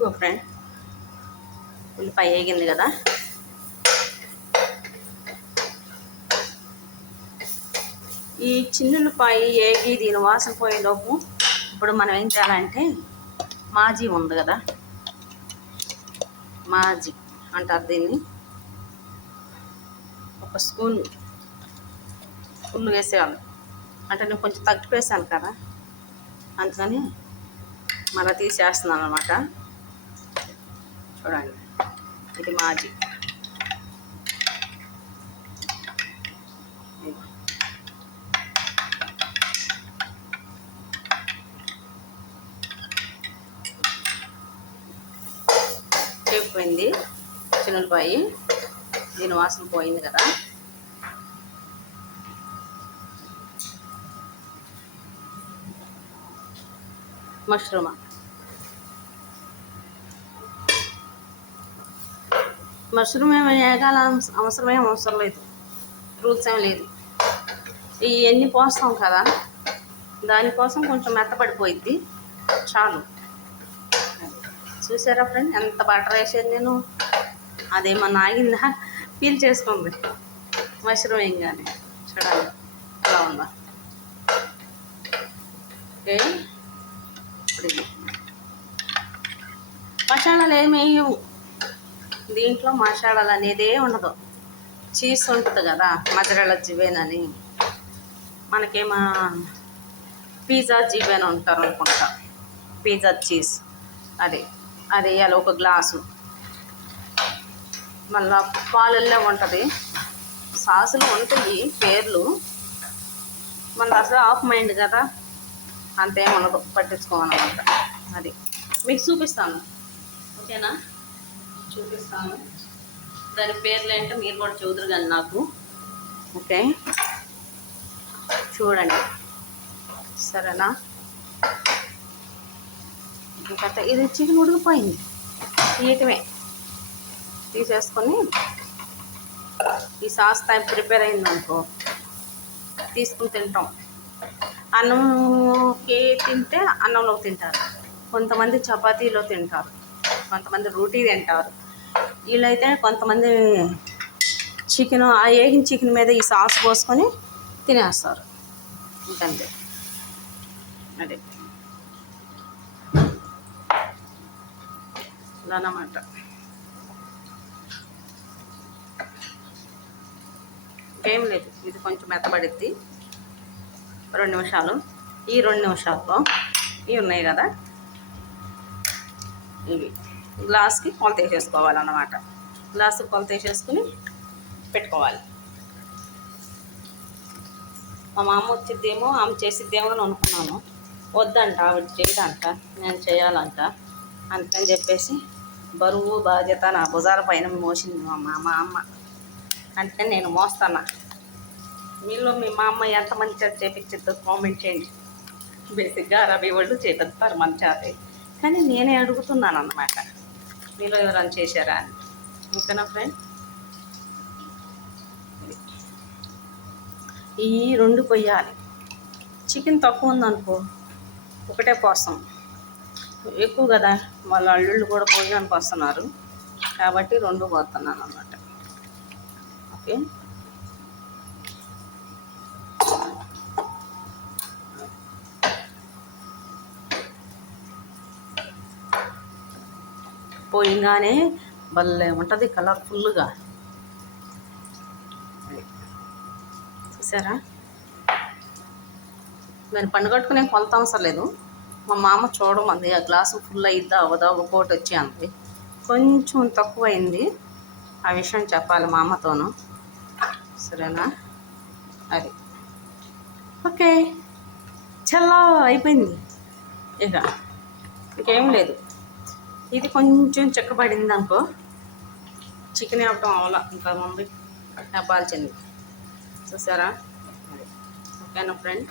Go friend, ఉల్లిపాయ వేగింది కదా. ఈ చిన్నుల్లిపాయ ఏగి దీని వాసన పోయేలోపు ఇప్పుడు మనం ఏం చేయాలంటే మాజీ ఉంది కదా, మాజీ అంటారు దీన్ని, ఒక స్పూన్ ఫుల్ వేసేయాలి. అంటే నేను కొంచెం తగ్గి వేసాను కదా, అందుకని మళ్ళీ తీసేస్తున్నాను అనమాట. చూడండి, ఇది మాజీ. అయిపోయింది చిన్నులపాయ, దీని వాసన పోయింది కదా. మష్రూమ్ ఏమి వేగాల అవసరం లేదు, రూల్స్ ఏమి లేదు. ఇవన్నీ పోస్తాం కదా, దానికోసం కొంచెం మెత్తపడిపోయిద్ది, చాలు. చూసారా ఫ్రెండ్, ఎంత బటర్ వేసేది నేను, అదేమన్నా ఆగిందా, పీల్ చేసుకుంది మష్రూమ్ వేయగానే. చూడాలి ఎలా ఉందా. ఓకే, ఇప్పుడు మసాలాలు ఏమి వేయము దీంట్లో, మసాలాలు అనేదే ఉండదు. చీజ్ ఉంటుంది కదా, మజరెల్లా జిబేన్ అని, మనకేమో పిజ్జా జిబేన్ ఉంటారు అనుకుంటా, పిజ్జా చీజ్, అది వేయాలి ఒక గ్లాసు. మళ్ళా పాలల్లో ఉంటుంది, సాసులు ఉంటాయి పేర్లు, మళ్ళీ అసలు ఆఫ్ మైండ్ కదా, అంతేం ఉండదు, పట్టించుకోవాలన్నమాట. అది మీకు చూపిస్తాను, ఓకేనా, చూపిస్తాను. దాని పేర్లు ఏంటో మీరు కూడా చూదురు కానీ నాకు, ఓకే, చూడండి సరేనా. ఇంకా ఇది చికెన్ ఉడికిపోయింది, తీయటమే, తీసేసుకొని ఈ సాస్ టైం ప్రిపేర్ అయిందనుకో తీసుకుని తింటాం. అన్నంకి తింటే అన్నంలో తింటారు, కొంతమంది చపాతీలో తింటారు, కొంతమంది రోటీ తింటారు. వీళ్ళైతే కొంతమంది చికెన్, ఆ వేగిన చికెన్ మీద ఈ సాస్ పోసుకొని తినేస్తారు, ఇంకంతే. అదే ఇలా అన్నమాట. ఏం లేదు, ఇది కొంచెం మెత్తబడిద్ది 2 నిమిషాలు. ఈ 2 నిమిషాల్లో ఇవి ఉన్నాయి కదా, ఇవి గ్లాస్కి కొలత వేసేసుకోవాలన్నమాట. గ్లాసుకి కొలత వేసేసుకుని పెట్టుకోవాలి. మా అమ్మ వచ్చిద్దేమో, ఆమె చేసిద్దేమో అని అనుకున్నాను, వద్దంట, ఆవిడ చేయదంట, నేను చేయాలంట. అందుకని చెప్పేసి బరువు బాధ్యత నా భుజాల పైన మోసింది మా అమ్మ, అందుకని నేను మోస్తాను. మీలో మా అమ్మ ఎంతమంది చేత చేపించిద్దో కామెంట్ చేయండి. బేసిక్గా రవి వాళ్ళు చేపిస్తారు మన చేత, కానీ నేనే అడుగుతున్నాను అన్నమాట, మీలో ఎవరైనా చేశారా అని. ఓకేనా ఫ్రెండ్, ఈ 2 పొయ్యాలి. చికెన్ తక్కువ ఉందనుకో ఒకటే పోస్తాం, ఎక్కువ కదా వాళ్ళ అల్లుళ్ళు కూడా భోజనానికి వస్తున్నారు కాబట్టి 2 పోతున్నాను అన్నమాట. ఓకే, పోయింగానే భలే ఉంటుంది కలర్ఫుల్గా, చూసారా. నేను పండుగట్టుకునే కొలత అవసరం లేదు, మా మామ చూడమంది ఆ గ్లాసు ఫుల్ అయిద్దా అవదా, ఒక కోటి వచ్చి అంది, కొంచెం తక్కువ అయింది, ఆ విషయం చెప్పాలి మా అమ్మతోనూ, సరేనా. అది ఓకే, చల్లా అయిపోయింది. ఇక ఇంకేం లేదు, ఇది కొంచెం చెక్కబడింది అనుకో, చికెన్ ఇవ్వటం అవలా, ఇంకా ముందు చెప్పాల్సింది. చూసారా. ఓకేనా ఫ్రెండ్.